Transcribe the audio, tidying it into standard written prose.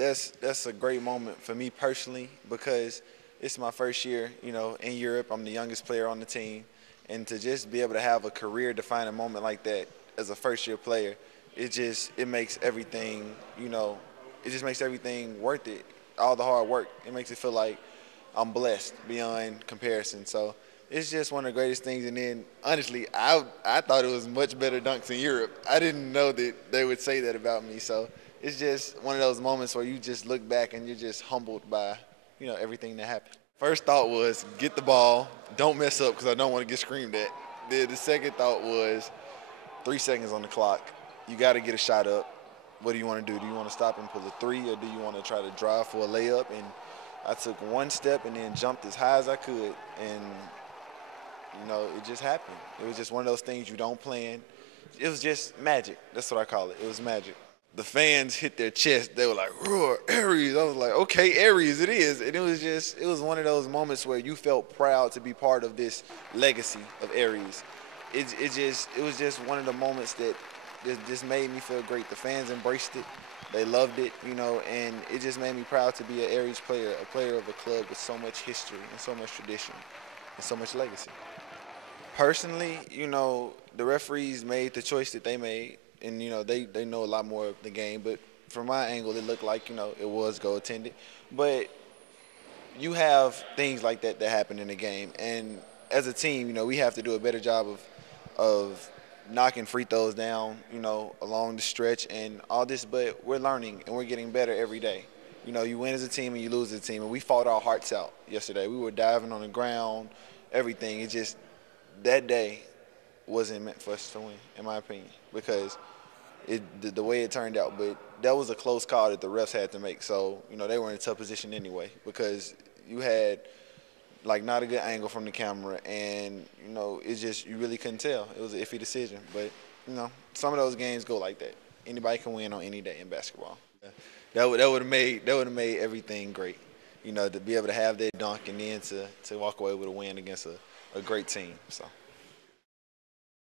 that's a great moment for me personally because it's my first year, in Europe. I'm the youngest player on the team, and to just be able to have a career-defining moment like that as a first-year player, it makes everything, it just makes everything worth it. All the hard work, it makes it feel like I'm blessed beyond comparison. So it's just one of the greatest things. And then honestly, I thought it was much better dunks in Europe. I didn't know that they would say that about me. So it's just one of those moments where you just look back and you're just humbled by everything that happened. First thought was get the ball, don't mess up because I don't want to get screamed at. Then the second thought was 3 seconds on the clock. You got to get a shot up. What do you want to do? Do you want to stop and pull a three, or do you want to try to drive for a layup? And I took one step and then jumped as high as I could, and it just happened. It was just one of those things you don't plan. It was just magic. That's what I call it. It was magic. The fans hit their chest. They were like, "Roar, Aries!" I was like, "Okay, Aries, it is." And it was one of those moments where you felt proud to be part of this legacy of Aries. It was just one of the moments that just made me feel great. The fans embraced it. They loved it, and it just made me proud to be an Aries player, a player of a club with so much history and so much tradition and so much legacy. Personally, the referees made the choice that they made, and they know a lot more of the game. But from my angle, it looked like it was goaltended. But you have things like that happen in the game, and as a team, we have to do a better job of knocking free throws down, along the stretch and all this. But we're learning and we're getting better every day. You win as a team and you lose as a team, and we fought our hearts out yesterday. We were diving on the ground, everything. It just that day wasn't meant for us to win, in my opinion, because the way it turned out. But that was a close call that the refs had to make. So they were in a tough position anyway because you had like not a good angle from the camera, and it's just you really couldn't tell. It was an iffy decision, but some of those games go like that. Anybody can win on any day in basketball. That would have made everything great. To be able to have that dunk and then to walk away with a win against a great team. So.